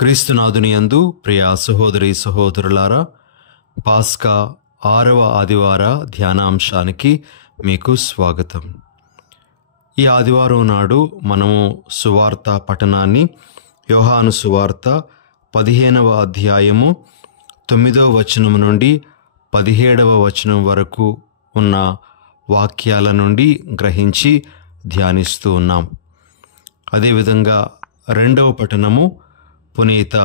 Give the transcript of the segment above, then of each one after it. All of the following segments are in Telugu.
క్రీస్తునాథుని యందు ప్రియ సహోదరి సహోదరులారా, పాస్కా 6వ ఆదివార ధ్యానాంశానికి మీకు స్వాగతం. ఈ ఆదివారం నాడు మనము సువార్త పఠనాన్ని యోహాను సువార్త 15వ అధ్యాయము 9వ వచనం నుండి 17వ వచనం వరకు ఉన్న వాక్యాల నుండి గ్రహించి ధ్యానిస్తూ ఉన్నాం. అదేవిధంగా రెండవ పఠనము పునీత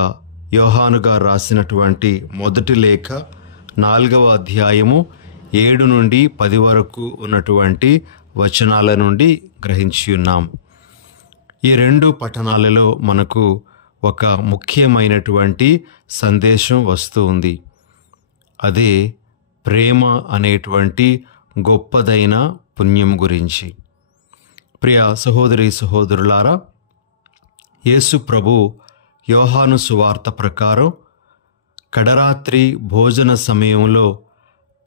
యోహాను గారు రాసినటువంటి మొదటి లేఖ 4వ అధ్యాయము 7 నుండి 10 వరకు ఉన్నటువంటి వచనాల నుండి గ్రహించి ఉన్నాం. ఈ రెండు పఠనాలలో మనకు ఒక ముఖ్యమైనటువంటి సందేశం వస్తూ ఉంది. అదే ప్రేమ అనేటువంటి గొప్పదైన పుణ్యం గురించి. ప్రియ సహోదరి సహోదరులారా, యేసు ప్రభు యోహాను సువార్త ప్రకారం కడరాత్రి భోజన సమయంలో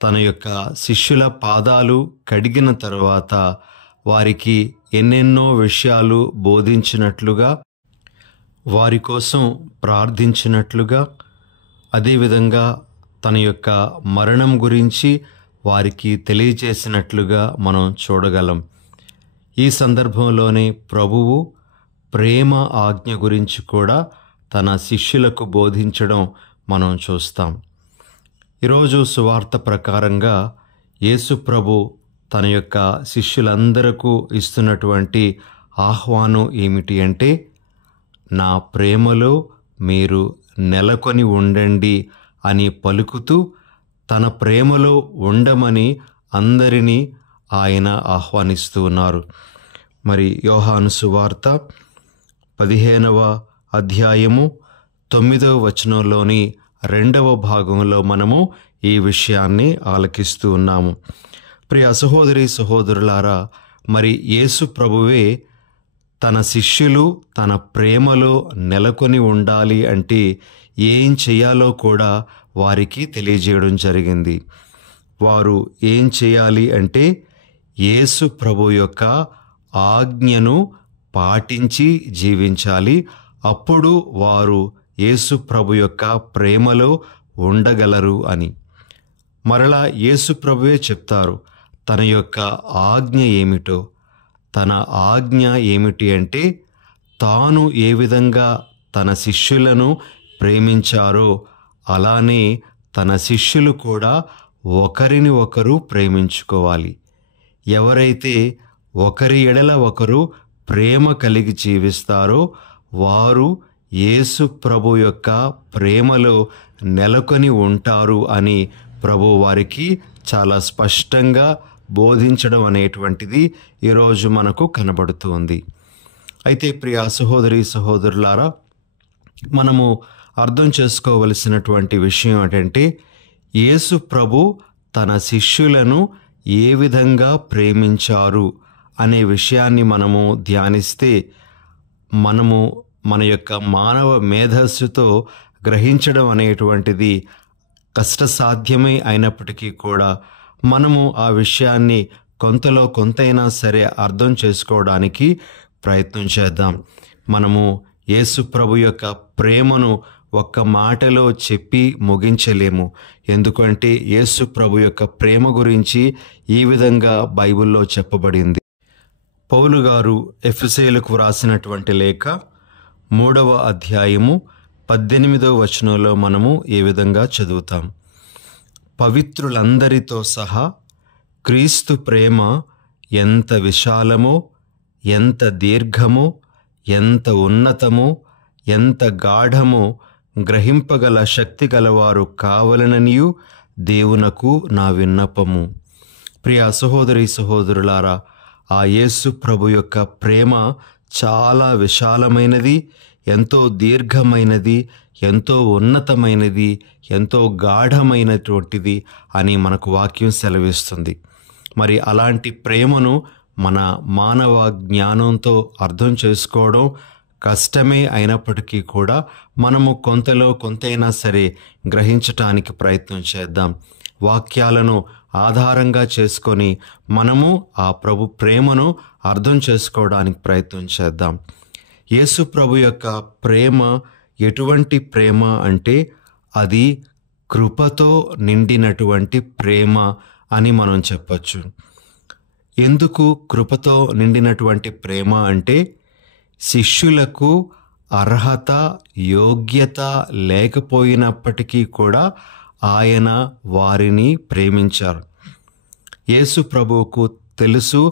తన యొక్క శిష్యుల పాదాలు కడిగిన తరువాత వారికి ఎన్నెన్నో విషయాలు బోధించినట్లుగా, వారి కోసం ప్రార్థించినట్లుగా, అదేవిధంగా తన యొక్క మరణం గురించి వారికి తెలియజేసినట్లుగా మనం చూడగలం. ఈ సందర్భంలోనే ప్రభువు ప్రేమ ఆజ్ఞ గురించి కూడా తన శిష్యులకు బోధించడం మనం చూస్తాం. ఈరోజు సువార్త ప్రకారంగా యేసు ప్రభు తన యొక్క శిష్యులందరకు ఇస్తున్నటువంటి ఆహ్వానం ఏమిటి అంటే, నా ప్రేమలో మీరు నెలకొని ఉండండి అని పలుకుతూ తన ప్రేమలో ఉండమని అందరినీ ఆయన ఆహ్వానిస్తూ ఉన్నారు. మరి యోహాను సువార్త 15వ అధ్యాయము 9వ వచనంలోని 2వ భాగంలో మనము ఈ విషయాన్ని ఆలకిస్తూ ఉన్నాము. ప్రియ సహోదరి సహోదరులారా, మరి యేసు ప్రభువే తన శిష్యులు తన ప్రేమలో నెలకొని ఉండాలి అంటే ఏం చేయాలో కూడా వారికి తెలియజేయడం జరిగింది. వారు ఏం చేయాలి అంటే యేసు ప్రభు యొక్క ఆజ్ఞను పాటించి జీవించాలి. అప్పుడు వారు యేసు ప్రభు యొక్క ప్రేమలో ఉండగలరు అని. మరలా యేసు ప్రభువే చెప్తారు తన యొక్క ఆజ్ఞ ఏమిటో. తన ఆజ్ఞ ఏమిటి అంటే, తాను ఏ విధంగా తన శిష్యులను ప్రేమించారో అలానే తన శిష్యులు కూడా ఒకరిని ఒకరు ప్రేమించుకోవాలి. ఎవరైతే ఒకరి ఎడల ఒకరు ప్రేమ కలిగి జీవిస్తారో వారు యేసు ప్రభు యొక్క ప్రేమలో నెలకొని ఉంటారు అని ప్రభు వారికి చాలా స్పష్టంగా బోధించడం అనేటువంటిది ఈరోజు మనకు కనబడుతుంది. అయితే ప్రియ సహోదరి సహోదరులారా, మనము అర్థం చేసుకోవలసినటువంటి విషయం ఏంటంటే, యేసు ప్రభు తన శిష్యులను ఏ విధంగా ప్రేమించారు అనే విషయాన్ని మనము ధ్యానిస్తే మనము మన యొక్క మానవ మేధస్సుతో గ్రహించడం అనేటువంటిది కష్టసాధ్యమే అయినప్పటికీ కూడా మనము ఆ విషయాన్ని కొంతలో కొంతైనా సరే అర్థం చేసుకోవడానికి ప్రయత్నం చేద్దాం. మనము యేసు ప్రభు యొక్క ప్రేమను ఒక్క మాటలో చెప్పి ముగించలేము. ఎందుకంటే యేసు ప్రభు యొక్క ప్రేమ గురించి ఈ విధంగా బైబిల్లో చెప్పబడింది. పౌలు గారు ఎఫెసీయులకు వ్రాసినటువంటి లేఖ 3వ అధ్యాయము 18వ వచనంలో మనము ఏ విధంగా చదువుతాం. పవిత్రులందరితో సహా క్రీస్తు ప్రేమ ఎంత విశాలమో, ఎంత దీర్ఘమో, ఎంత ఉన్నతమో, ఎంత గాఢమో గ్రహింపగల శక్తి గలవారు కావలననియు దేవునకు నా విన్నపము. ప్రియ సహోదరి సహోదరులారా, ఆ యేసు ప్రభు యొక్క ప్రేమ చాలా విశాలమైనది, ఎంతో దీర్ఘమైనది, ఎంతో ఉన్నతమైనది, ఎంతో గాఢమైనటువంటిది అని మనకు వాక్యం సెలవిస్తుంది. మరి అలాంటి ప్రేమను మన మానవ జ్ఞానంతో అర్థం చేసుకోవడం కష్టమే అయినప్పటికీ కూడా మనము కొంతలో కొంతైనా సరే గ్రహించటానికి ప్రయత్నం చేద్దాం. వాక్యాలను ఆధారంగా చేసుకొని మనము ఆ ప్రభు ప్రేమను అర్థం చేసుకోవడానికి ప్రయత్నం చేద్దాం. యేసు ప్రభు యొక్క ప్రేమ ఎటువంటి ప్రేమ అంటే అది కృపతో నిండినటువంటి ప్రేమ అని మనం చెప్పచ్చు. ఎందుకు కృపతో నిండినటువంటి ప్రేమ అంటే శిష్యులకు అర్హత యోగ్యత లేకపోయినప్పటికీ కూడా ఆయన వారిని ప్రేమించారు. యేసు ప్రభువుకు తెలుసు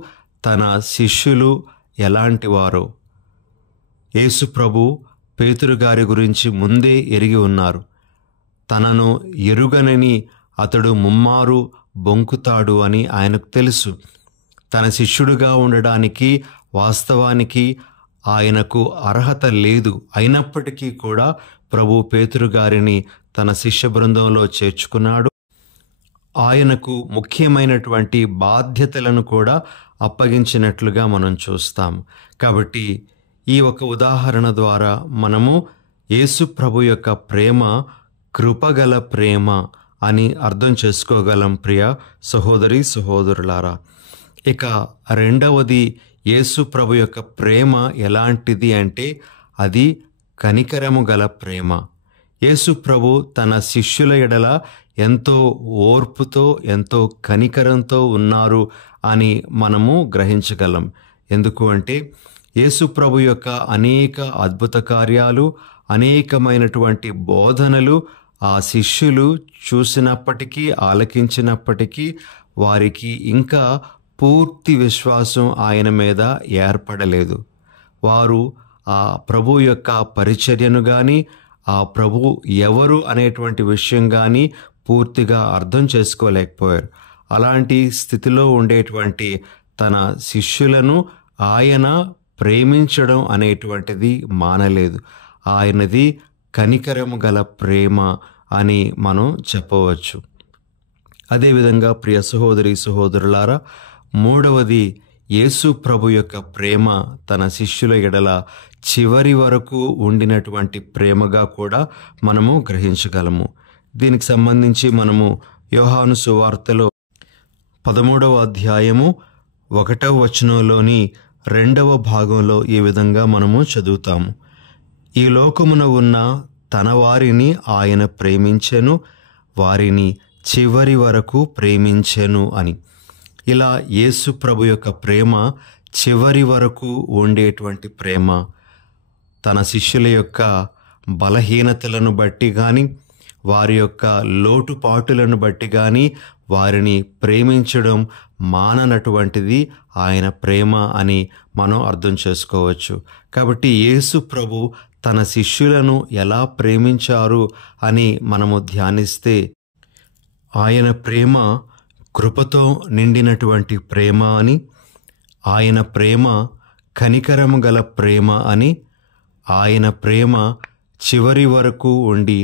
తన శిష్యులు ఎలాంటి వారో. యేసు ప్రభు పేతురు గారి గురించి ముందే ఎరిగి ఉన్నారు. తనను ఎరుగనని అతడు ముమ్మారు బొంకుతాడు అని ఆయనకు తెలుసు. తన శిష్యుడిగా ఉండడానికి వాస్తవానికి ఆయనకు అర్హత లేదు. అయినప్పటికీ కూడా ప్రభు పేతురు గారిని తన శిష్య బృందంలో చేర్చుకున్నాడు. ఆయనకు ముఖ్యమైనటువంటి బాధ్యతలను కూడా అప్పగించినట్లుగా మనం చూస్తాం. కాబట్టి ఈ ఒక ఉదాహరణ ద్వారా మనము యేసు ప్రభు యొక్క ప్రేమ కృపగల ప్రేమ అని అర్థం చేసుకోగలం ప్రియ సహోదరి సహోదరులారా. ఇక రెండవది, యేసు ప్రభు యొక్క ప్రేమ ఎలాంటిది అంటే అది కనికరము గల ప్రేమ. యేసు ప్రభు తన శిష్యుల ఎడల ఎంతో ఓర్పుతో ఎంతో కనికరంతో ఉన్నారు అని మనము గ్రహించగలం. ఎందుకు అంటే యేసు ప్రభు యొక్క అనేక అద్భుత కార్యాలు, అనేకమైనటువంటి బోధనలు ఆ శిష్యులు చూసినప్పటికీ ఆలకించినప్పటికీ వారికి ఇంకా పూర్తి విశ్వాసం ఆయన మీద ఏర్పడలేదు. వారు ఆ ప్రభు యొక్క పరిచర్యను కానీ ఆ ప్రభు ఎవరు అనేటువంటి విషయం కానీ పూర్తిగా అర్థం చేసుకోలేకపోయారు. అలాంటి స్థితిలో ఉండేటువంటి తన శిష్యులను ఆయన ప్రేమించడం అనేటువంటిది మానలేదు. ఆయనది కనికరము గల ప్రేమ అని మనం చెప్పవచ్చు. అదేవిధంగా ప్రియ సహోదరి సహోదరులారా, మూడవది, యేసు ప్రభు యొక్క ప్రేమ తన శిష్యుల ఎడల చివరి వరకు ఉండినటువంటి ప్రేమగా కూడా మనము గ్రహించగలము. దీనికి సంబంధించి మనము యోహాను సువార్తలో 13వ అధ్యాయము 1వ వచనంలోని 2వ భాగంలో ఈ విధంగా మనము చదువుతాము. ఈ లోకమున ఉన్న తన వారిని ఆయన ప్రేమించెను, వారిని చివరి వరకు ప్రేమించెను అని. ఇలా యేసు ప్రభు యొక్క ప్రేమ చివరి వరకు ఉండేటువంటి ప్రేమ. తన శిష్యుల యొక్క బలహీనతలను బట్టి కానీ వారి యొక్క లోటుపాటులను బట్టి కానీ వారిని ప్రేమించడం మాననటువంటిది ఆయన ప్రేమ అని మనం అర్థం చేసుకోవచ్చు. కాబట్టి యేసు ప్రభు తన శిష్యులను ఎలా ప్రేమించారు అని మనము ధ్యానిస్తే ఆయన ప్రేమ కృపతో నిండినటువంటి ప్రేమ అని, ఆయన ప్రేమ కనికరము గల ప్రేమ అని, ఆయన ప్రేమ చివరి వరకు ఉండి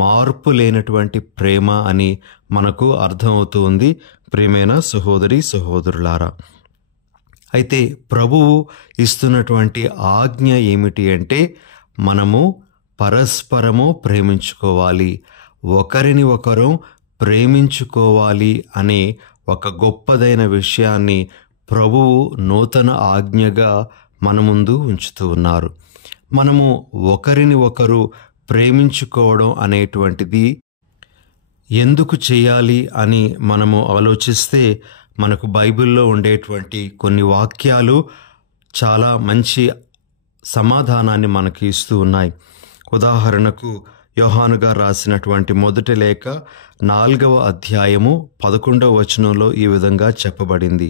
మార్పు లేనటువంటి ప్రేమ అని మనకు అర్థమవుతుంది ప్రియమైన సహోదరి సహోదరులారా. అయితే ప్రభువు ఇస్తున్నటువంటి ఆజ్ఞ ఏమిటి అంటే మనము పరస్పరము ప్రేమించుకోవాలి, ఒకరిని ఒకరు ప్రేమించుకోవాలి అనే ఒక గొప్పదైన విషయాన్ని ప్రభువు నూతన ఆజ్ఞగా మన ముందు ఉంచుతూ ఉన్నారు. మనము ఒకరిని ఒకరు ప్రేమించుకోవడం అనేటువంటిది ఎందుకు చేయాలి అని మనము ఆలోచిస్తే మనకు బైబిల్లో ఉండేటువంటి కొన్ని వాక్యాలు చాలా మంచి సమాధానాన్ని మనకి ఇస్తూ ఉన్నాయి. ఉదాహరణకు యోహాను గారు రాసినటువంటి మొదటి లేఖ 4వ అధ్యాయము 11వ వచనంలో ఈ విధంగా చెప్పబడింది.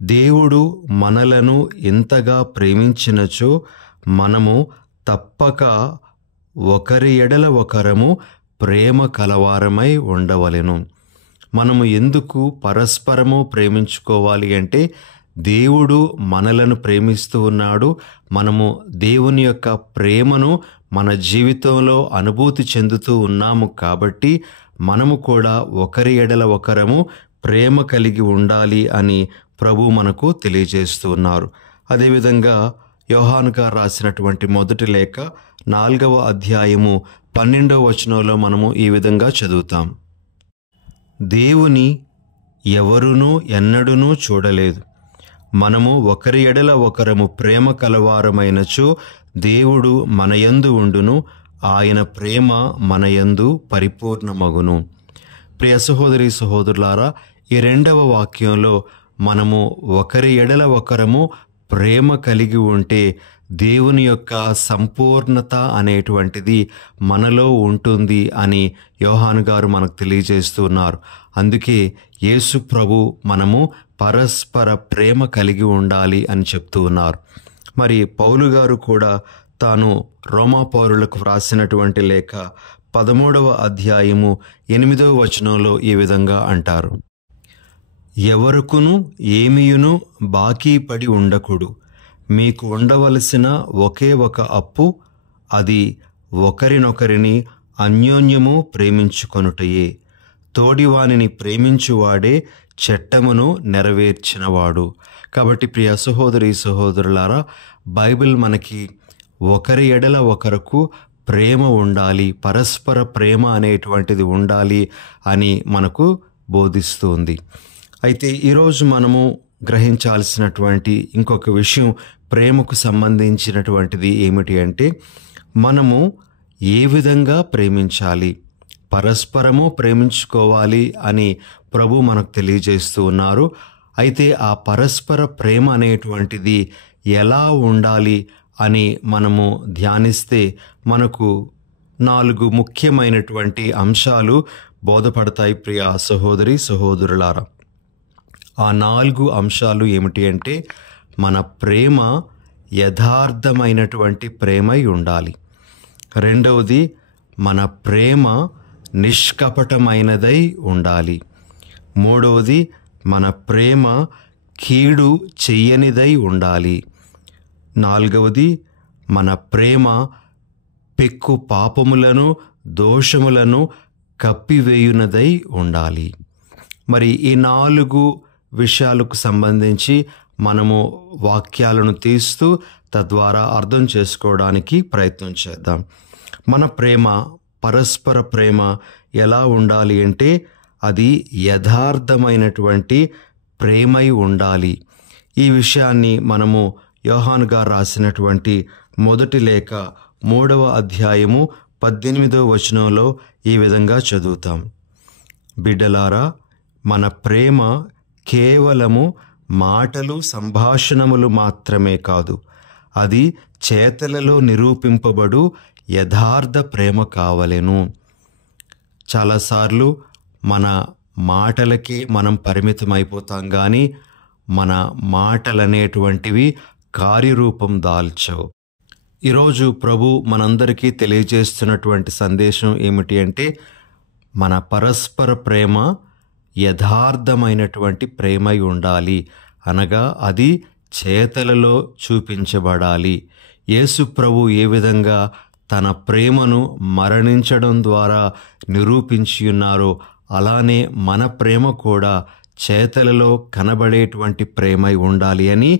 దేవుడు మనలను ఎంతగా ప్రేమించినచో మనము తప్పక ఒకరి ఎడల ఒకరము ప్రేమ కలవారమై ఉండవలెను. మనము ఎందుకు పరస్పరము ప్రేమించుకోవాలి అంటే దేవుడు మనలను ప్రేమిస్తూ ఉన్నాడు. మనము దేవుని యొక్క ప్రేమను మన జీవితంలో అనుభూతి చెందుతూ ఉన్నాము కాబట్టి మనము కూడా ఒకరి ఎడల ఒకరము ప్రేమ కలిగి ఉండాలి అని ప్రభు మనకు తెలియజేస్తూ ఉన్నారు. అదేవిధంగా యోహాను గారు రాసినటువంటి మొదటి లేఖ 4వ అధ్యాయము 12వ వచనంలో మనము ఈ విధంగా చదువుతాం. దేవుని ఎవరునూ ఎన్నడూనూ చూడలేదు. మనము ఒకరి ఎడల ఒకరము ప్రేమ కలవారమైనచో దేవుడు మనయందు ఉండును, ఆయన ప్రేమ మన యందు పరిపూర్ణమగును. ప్రియ సహోదరి సహోదరులారా, ఈ 2వ వాక్యంలో మనము ఒకరి ఎడల ఒకరము ప్రేమ కలిగి ఉంటే దేవుని యొక్క సంపూర్ణత అనేటువంటిది మనలో ఉంటుంది అని యోహాను గారు మనకు తెలియజేస్తున్నారు. అందుకే యేసు ప్రభు మనము పరస్పర ప్రేమ కలిగి ఉండాలి అని చెప్తూ ఉన్నారు. మరి పౌలు గారు కూడా తాను రోమా పౌరులకు వ్రాసినటువంటి లేఖ 13వ అధ్యాయము 8వ వచనంలో ఈ విధంగా అంటారు: ఎవరుకును ఏమియును బాకీ పడి ఉండకుడు, మీకు ఉండవలసిన ఒకే ఒక అప్పు, అది ఒకరినొకరిని అన్యోన్యము ప్రేమించుకొనుటయే. తోడివానిని ప్రేమించువాడే చట్టమును నెరవేర్చినవాడు. కాబట్టి ప్రియ సహోదరి సహోదరులారా, బైబిల్ మనకి ఒకరి ఎడల ఒకరకు ప్రేమ ఉండాలి, పరస్పర ప్రేమ అనేటువంటిది ఉండాలి అని మనకు బోధిస్తుంది. అయితే ఈరోజు మనము గ్రహించాల్సినటువంటి ఇంకొక విషయం ప్రేమకు సంబంధించినటువంటిది ఏమిటి అంటే, మనము ఏ విధంగా ప్రేమించాలి, పరస్పరము ప్రేమించుకోవాలి అని ప్రభు మనకు తెలియజేస్తూ ఉన్నారు. అయితే ఆ పరస్పర ప్రేమ అనేటువంటిది ఎలా ఉండాలి అని మనము ధ్యానిస్తే మనకు 4 ముఖ్యమైనటువంటి అంశాలు బోధపడతాయి. ప్రియ సహోదరి సహోదరులారా, ఆ 4 అంశాలు ఏమిటి అంటే, మన ప్రేమ యథార్థమైనటువంటి ప్రేమై ఉండాలి. రెండవది, మన ప్రేమ నిష్కపటమైనదై ఉండాలి. మూడవది, మన ప్రేమ కీడు చెయ్యనిదై ఉండాలి. నాలుగవది, మన ప్రేమ పెక్కు పాపములను దోషములను కప్పివేయునదై ఉండాలి. మరి ఈ 4 విషయాలకు సంబంధించి మనము వాక్యాలను తీస్తూ తద్వారా అర్థం చేసుకోవడానికి ప్రయత్నం చేద్దాం. మన ప్రేమ, పరస్పర ప్రేమ ఎలా ఉండాలి అంటే, అది యథార్థమైనటువంటి ప్రేమై ఉండాలి. ఈ విషయాన్ని మనము యోహాను గారు రాసినటువంటి మొదటి లేఖ 3వ అధ్యాయము 18వ వచనంలో ఈ విధంగా చదువుతాం: బిడ్డలారా, మన ప్రేమ కేవలము మాటలు సంభాషణములు మాత్రమే కాదు, అది చేతలలో నిరూపింపబడు యథార్థ ప్రేమ కావలెను. చాలాసార్లు మన మాటలకి మనం పరిమితం అయిపోతాం, కానీ మన మాటలనేటువంటివి కార్యరూపం దాల్చవు. ఈరోజు ప్రభు మనందరికీ తెలియజేస్తున్నటువంటి సందేశం ఏమిటి అంటే, మన పరస్పర ప్రేమ యథార్థమైనటువంటి ప్రేమై ఉండాలి, అనగా అది చేతలలో చూపించబడాలి. యేసు ప్రభు ఏ విధంగా తన ప్రేమను మరణించడం ద్వారా నిరూపించి ఉన్నారో, అలానే మన ప్రేమ కూడా చేతలలో కనబడేటువంటి ప్రేమై ఉండాలి అని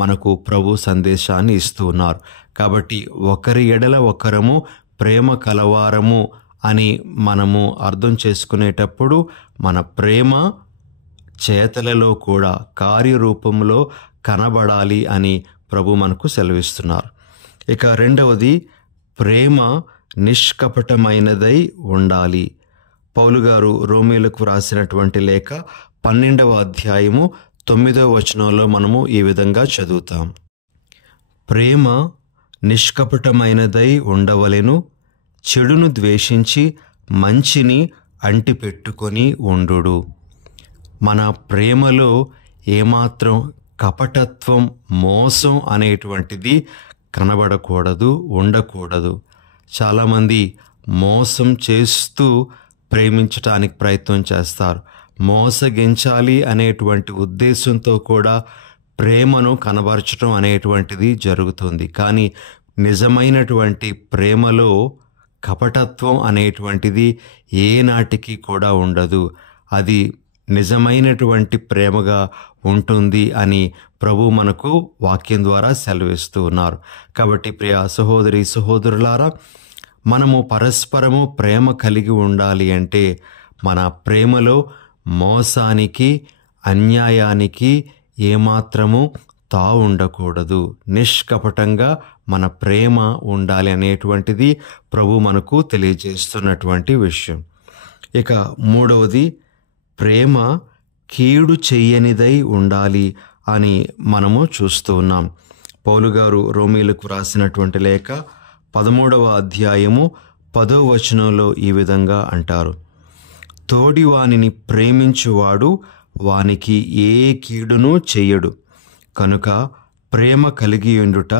మనకు ప్రభు సందేశాన్ని ఇస్తూ ఉన్నారు. కాబట్టి ఒకరి ఎడల ఒకరము ప్రేమ కలవారము అని మనము అర్థం చేసుకునేటప్పుడు మన ప్రేమ చేతలలో కూడా కార్యరూపంలో కనబడాలి అని ప్రభు మనకు సెలవిస్తున్నారు. ఇక రెండవది, ప్రేమ నిష్కపటమైనదై ఉండాలి. పౌలు గారు రోమీయులకు రాసినటువంటి లేఖ 12వ అధ్యాయము 9వ వచనంలో మనము ఈ విధంగా చదువుతాం: ప్రేమ నిష్కపటమైనదై ఉండవలెను, చెడును ద్వేషించి మంచిని అంటిపెట్టుకొని ఉండుడు. మన ప్రేమలో ఏమాత్రం కపటత్వం, మోసం అనేటువంటిది కనబడకూడదు, ఉండకూడదు. చాలామంది మోసం చేస్తూ ప్రేమించటానికి ప్రయత్నం చేస్తారు. మోసగించాలి అనేటువంటి ఉద్దేశంతో కూడా ప్రేమను కనబరచడం అనేటువంటిది జరుగుతుంది. కానీ నిజమైనటువంటి ప్రేమలో కపటత్వం అనేటువంటిది ఏనాటికి కూడా ఉండదు. అది నిజమైనటువంటి ప్రేమగా ఉంటుంది అని ప్రభు మనకు వాక్యం ద్వారా సెలవిస్తూ ఉన్నారు. కాబట్టి ప్రియ సహోదరి సహోదరులారా, మనము పరస్పరము ప్రేమ కలిగి ఉండాలి అంటే మన ప్రేమలో మోసానికి, అన్యాయానికి ఏమాత్రము తావు ఉండకూడదు. నిష్కపటంగా మన ప్రేమ ఉండాలి అనేటువంటిది ప్రభు మనకు తెలియజేస్తున్నటువంటి విషయం. ఇక మూడవది, ప్రేమ కీడు చెయ్యనిదై ఉండాలి అని మనము చూస్తూ ఉన్నాం. పౌలు గారు రోమీలకు రాసినటువంటి లేఖ 13వ అధ్యాయము 10వ వచనంలో ఈ విధంగా అంటారు, తోడి వానిని ప్రేమించువాడు వానికి ఏ కీడును చెయ్యడు, కనుక ప్రేమ కలిగి ఉండుట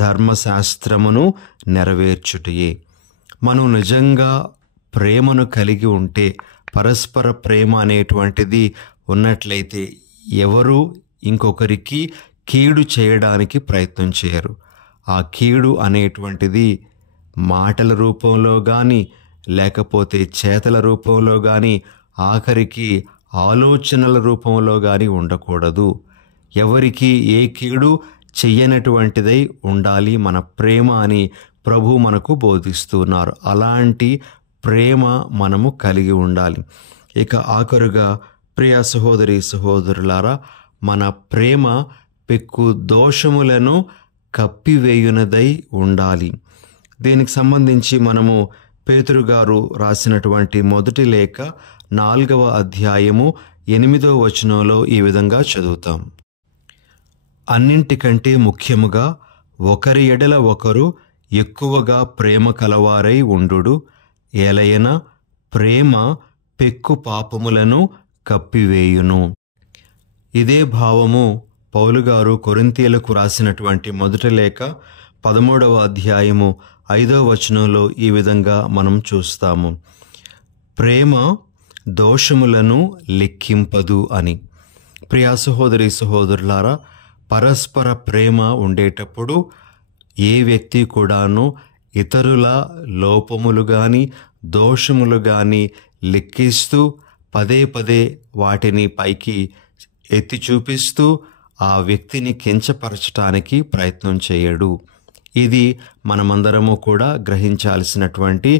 ధర్మశాస్త్రమును నెరవేర్చుటయే. మనం నిజంగా ప్రేమను కలిగి ఉంటే, పరస్పర ప్రేమ అనేటువంటిది ఉన్నట్లయితే ఎవరు ఇంకొకరికి కీడు చేయడానికి ప్రయత్నం చేయరు. ఆ కీడు అనేటువంటిది మాటల రూపంలో కానీ, లేకపోతే చేతల రూపంలో కానీ, ఆఖరికి ఆలోచనల రూపంలో కానీ ఉండకూడదు. ఎవరికి ఏ కీడు చెయ్యనటువంటిదై ఉండాలి మన ప్రేమ అని ప్రభు మనకు బోధిస్తున్నారు. అలాంటి ప్రేమ మనము కలిగి ఉండాలి. ఇక ఆఖరుగా ప్రియ సహోదరి సహోదరులారా, మన ప్రేమ పెక్కు దోషములను కప్పివేయునదై ఉండాలి. దీనికి సంబంధించి మనము పేతురు గారు రాసినటువంటి మొదటి లేఖ 4వ అధ్యాయము 8వ వచనంలో ఈ విధంగా చదువుతాం, అన్నింటికంటే ముఖ్యముగా ఒకరి ఎడల ఒకరు ఎక్కువగా ప్రేమ కలవారై ఉండుడు, ఏలయన ప్రేమ పెక్కు పాపములను కప్పివేయును. ఇదే భావము పౌలు గారు కొరింథీయులకు రాసినటువంటి మొదటి లేఖ 13వ అధ్యాయము 5వ వచనంలో ఈ విధంగా మనం చూస్తాము, ప్రేమ దోషములను లెక్కింపదు అని. ప్రియా సహోదరి సహోదరులారా, పరస్పర ప్రేమ ఉండేటప్పుడు ఏ వ్యక్తి కూడాను ఇతరుల లోపములు కానీ దోషములు కానీ లెక్కిస్తూ పదే పదే వాటిని పైకి ఎత్తి చూపిస్తూ ఆ వ్యక్తిని కించపరచటానికి ప్రయత్నం చేయడు. ఇది మనమందరము కూడా గ్రహించాల్సినటువంటి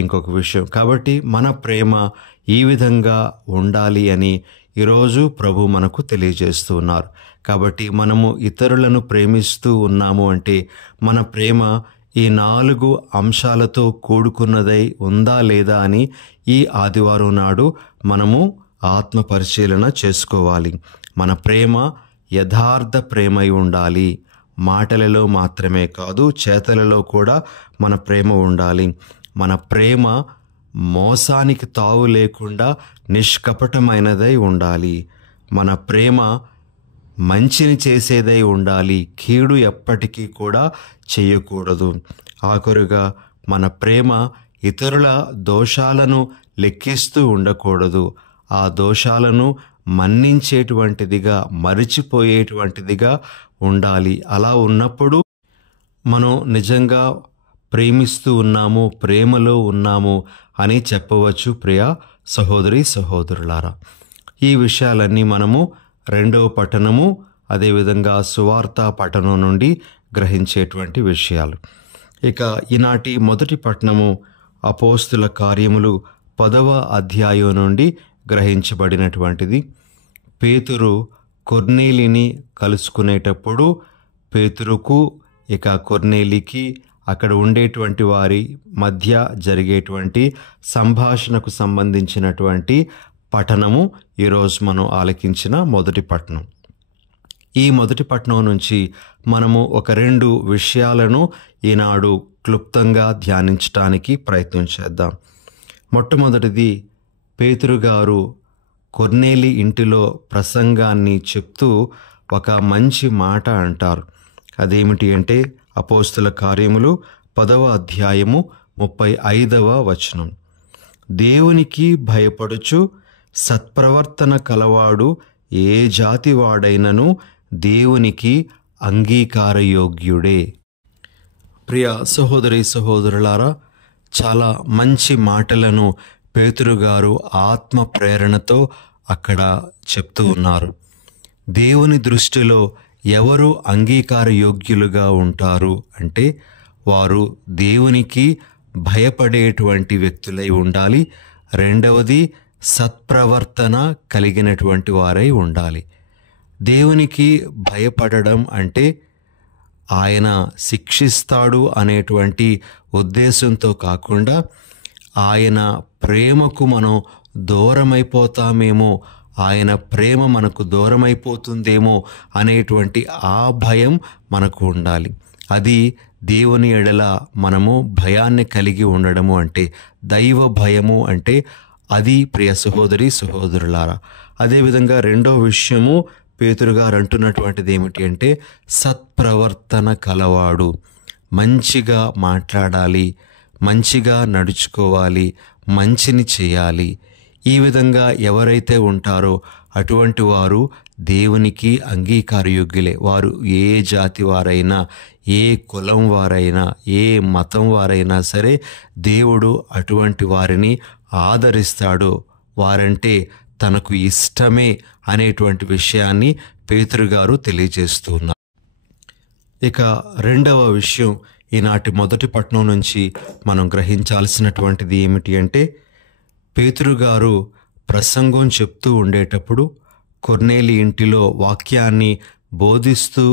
ఇంకొక విషయం. కాబట్టి మన ప్రేమ ఈ విధంగా ఉండాలి అని ఈరోజు ప్రభు మనకు తెలియజేస్తూ ఉన్నారు. కాబట్టి మనము ఇతరులను ప్రేమిస్తూ ఉన్నాము అంటే మన ప్రేమ ఈ 4 అంశాలతో కూడుకున్నదై ఉందా లేదా అని ఈ ఆదివారం నాడు మనము ఆత్మ పరిశీలన చేసుకోవాలి. మన ప్రేమ యథార్థ ప్రేమై ఉండాలి. మాటలలో మాత్రమే కాదు, చేతలలో కూడా మన ప్రేమ ఉండాలి. మన ప్రేమ మోసానికి తావు లేకుండా నిష్కపటమైనదై ఉండాలి. మన ప్రేమ మంచిని చేసేదై ఉండాలి. కీడు ఎప్పటికీ కూడా చేయకూడదు. ఆఖరుగా మన ప్రేమ ఇతరుల దోషాలను లెక్కిస్తూ ఉండకూడదు. ఆ దోషాలను మన్నించేటువంటిదిగా, మరిచిపోయేటువంటిదిగా ఉండాలి. అలా ఉన్నప్పుడు మనం నిజంగా ప్రేమిస్తూ ఉన్నాము, ప్రేమలో ఉన్నాము అని చెప్పవచ్చు. ప్రియ సహోదరి సహోదరులారా, ఈ విషయాలన్నీ మనము 2వ పఠనము, అదేవిధంగా సువార్త పఠనం నుండి గ్రహించేటువంటి విషయాలు. ఇక ఈనాటి మొదటి పఠనము అపోస్తుల కార్యములు 10వ అధ్యాయం నుండి గ్రహించబడినటువంటిది. పేతురు కొర్నేలిని కలుసుకునేటప్పుడు పేతురుకు ఇక కొర్నేలికి అక్కడ ఉండేటువంటి వారి మధ్య జరిగేటువంటి సంభాషణకు సంబంధించినటువంటి పఠనము ఈరోజు మనం ఆలకించిన మొదటి పఠనం. ఈ మొదటి పఠనం నుంచి మనము ఒక 2 విషయాలను ఈనాడు క్లుప్తంగా ధ్యానించడానికి ప్రయత్నం చేద్దాం. మొట్టమొదటిది, పేతురు గారు కొర్నేలి ఇంటిలో ప్రసంగాన్ని చెప్తూ ఒక మంచి మాట అంటారు. అదేమిటి అంటే అపోస్తుల కార్యములు 10వ అధ్యాయము 35వ వచనం, దేవునికి భయపడుచు సత్ప్రవర్తన కలవాడు ఏ జాతి వాడైనను దేవునికి అంగీకారయోగ్యుడే. ప్రియ సహోదరి సహోదరులారా, చాలా మంచి మాటలను పేతురు గారు ఆత్మ ప్రేరణతో అక్కడ చెప్తూ ఉన్నారు. దేవుని దృష్టిలో ఎవరు అంగీకారయోగ్యులుగా ఉంటారు అంటే వారు దేవునికి భయపడేటువంటి వ్యక్తులై ఉండాలి. రెండవది, సత్ప్రవర్తన కలిగినటువంటి వారై ఉండాలి. దేవునికి భయపడడం అంటే ఆయన శిక్షిస్తాడు అనేటువంటి ఉద్దేశంతో కాకుండా ఆయన ప్రేమకు మనం దూరమైపోతామేమో, ఆయన ప్రేమ మనకు దూరమైపోతుందేమో అనేటువంటి ఆ భయం మనకు ఉండాలి. అది దేవుని ఎడల మనము భయాన్ని కలిగి ఉండడము అంటే, దైవ భయము అంటే అది ప్రియ సహోదరి సహోదరులారా. అదేవిధంగా రెండో విషయము పేతురు గారు అంటున్నటువంటిది ఏమిటి అంటే, సత్ప్రవర్తన కలవాడు. మంచిగా మాట్లాడాలి, మంచిగా నడుచుకోవాలి, మంచిని చేయాలి. ఈ విధంగా ఎవరైతే ఉంటారో అటువంటి వారు దేవునికి అంగీకారయోగ్యులే. వారు ఏ జాతి వారైనా, ఏ కులం వారైనా, ఏ మతం వారైనా సరే దేవుడు అటువంటి వారిని ఆదరిస్తాడు. వారంటే తనకు ఇష్టమే అనేటువంటి విషయాన్ని పేతురు గారు తెలియజేస్తూ ఉన్నారు. ఇక రెండవ విషయం ఈనాటి మొదటి పట్టణం నుంచి మనం గ్రహించాల్సినటువంటిది ఏమిటి అంటే, పేతురు గారు ప్రసంగం చెప్తూ ఉండేటప్పుడు కొర్నేలి ఇంటిలో వాక్యాన్ని బోధిస్తూ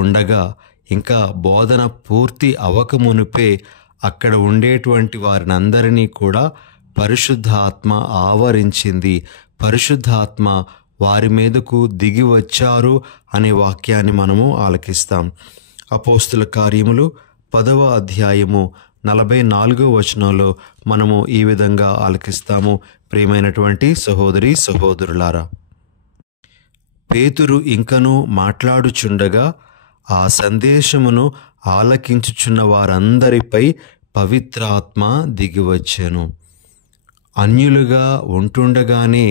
ఉండగా, ఇంకా బోధన పూర్తి అవ్వకమునుపే అక్కడ ఉండేటువంటి వారినందరినీ కూడా పరిశుద్ధాత్మ ఆవరించింది. పరిశుద్ధాత్మ వారి మీదకు దిగి వచ్చారు అనే వాక్యాన్ని మనము ఆలకిస్తాం. అపోస్తుల కార్యములు 10వ అధ్యాయము 44వ వచనంలో మనము ఈ విధంగా ఆలకిస్తాము. ప్రియమైనటువంటి సహోదరి సహోదరులారా, పేతురు ఇంకనూ మాట్లాడుచుండగా ఆ సందేశమును ఆలకించుచున్న వారందరిపై పవిత్రాత్మ దిగివచ్చెను. అన్యులుగా ఉంటుండగానే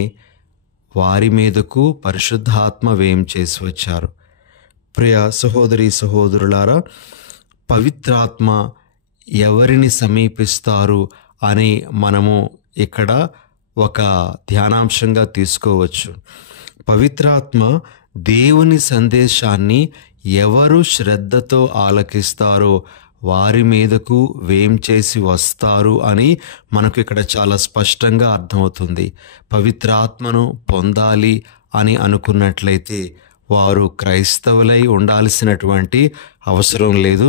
వారి మీదకు పరిశుద్ధాత్మ వేం చేసి వచ్చారు. ప్రియ సహోదరి సహోదరులారా, పవిత్రాత్మ ఎవరిని సమీపిస్తారు అని మనము ఇక్కడ ఒక ధ్యానాంశంగా తీసుకోవచ్చు. పవిత్రాత్మ దేవుని సందేశాన్ని ఎవరు శ్రద్ధతో ఆలకిస్తారో వారి మీదకు వేం చేసి వస్తారు అని మనకు ఇక్కడ చాలా స్పష్టంగా అర్థమవుతుంది. పవిత్రాత్మను పొందాలి అని అనుకున్నట్లయితే వారు క్రైస్తవులై ఉండాల్సినటువంటి అవసరం లేదు.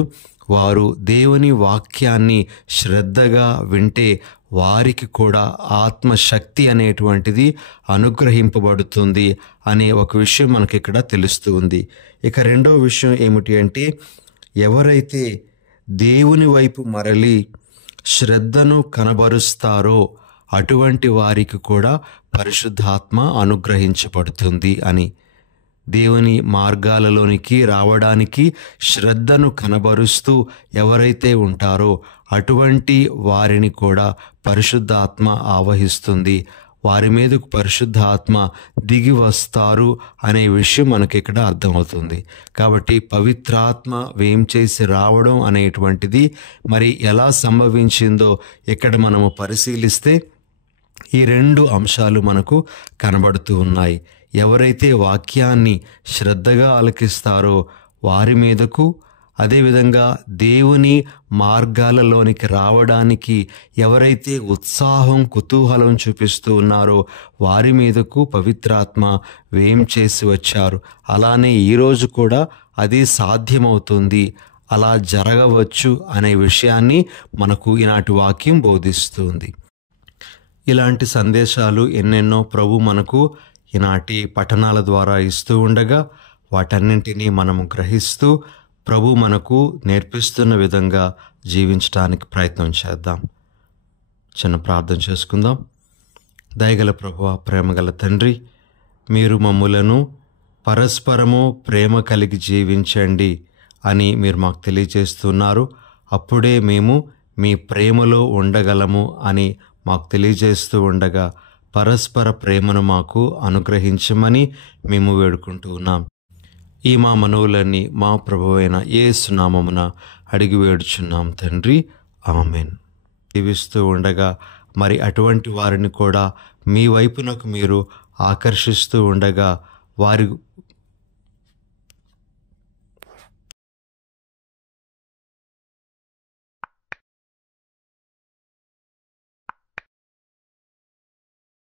వారు దేవుని వాక్యాన్ని శ్రద్ధగా వింటే వారికి కూడా ఆత్మశక్తి అనేటువంటిది అనుగ్రహింపబడుతుంది అనే ఒక విషయం మనకి ఇక్కడ తెలుస్తూ ఉంది. ఇక రెండవ విషయం ఏమిటి అంటే, ఎవరైతే దేవుని వైపు మరలి శ్రద్ధను కనబరుస్తారో అటువంటి వారికి కూడా పరిశుద్ధాత్మ అనుగ్రహించబడుతుంది అని. దేవుని మార్గాలలోనికి రావడానికి శ్రద్ధను కనబరుస్తూ ఎవరైతే ఉంటారో అటువంటి వారిని కూడా పరిశుద్ధాత్మ ఆవహిస్తుంది. వారి మీదకు పరిశుద్ధాత్మ దిగి వస్తారు అనే విషయం మనకి ఇక్కడ అర్థమవుతుంది. కాబట్టి పవిత్రాత్మ వేం చేసి రావడం అనేటువంటిది మరి ఎలా సంభవించిందో ఇక్కడ మనము పరిశీలిస్తే ఈ రెండు అంశాలు మనకు కనబడుతూ ఉన్నాయి. ఎవరైతే వాక్యాన్ని శ్రద్ధగా ఆలకిస్తారో వారి మీదకు, అదేవిధంగా దేవుని మార్గాలలోనికి రావడానికి ఎవరైతే ఉత్సాహం కుతూహలం చూపిస్తూ ఉన్నారో వారి మీదకు పవిత్రాత్మ వేం చేసి వచ్చారు. అలానే ఈరోజు కూడా అది సాధ్యమవుతుంది, అలా జరగవచ్చు అనే విషయాన్ని మనకు ఈనాటి వాక్యం బోధిస్తుంది. ఇలాంటి సందేశాలు ఎన్నెన్నో ప్రభు మనకు ఈనాటి పఠనాల ద్వారా ఇస్తూ ఉండగా వాటన్నింటినీ మనము గ్రహిస్తూ ప్రభు మనకు నేర్పిస్తున్న విధంగా జీవించడానికి ప్రయత్నం చేద్దాం. చిన్న ప్రార్థన చేసుకుందాం. దయగల ప్రభువా, ప్రేమగల తండ్రి, మీరు మమ్ములను పరస్పరము ప్రేమ కలిగి జీవించండి అని మీరు మాకు తెలియజేస్తున్నారు. అప్పుడే మేము మీ ప్రేమలో ఉండగలము అని మాకు తెలియజేస్తూ ఉండగా పరస్పర ప్రేమను మాకు అనుగ్రహించమని మేము వేడుకుంటూ ఉన్నాం. ఈ మా మనవులన్నీ మా ప్రభువైన యేసు నామమున అడిగి వేడుచున్నాం తండ్రి, ఆమేన్. జీవిస్తూ ఉండగా మరి అటువంటి వారిని కూడా మీ వైపునకు మీరు ఆకర్షిస్తూ ఉండగా వారి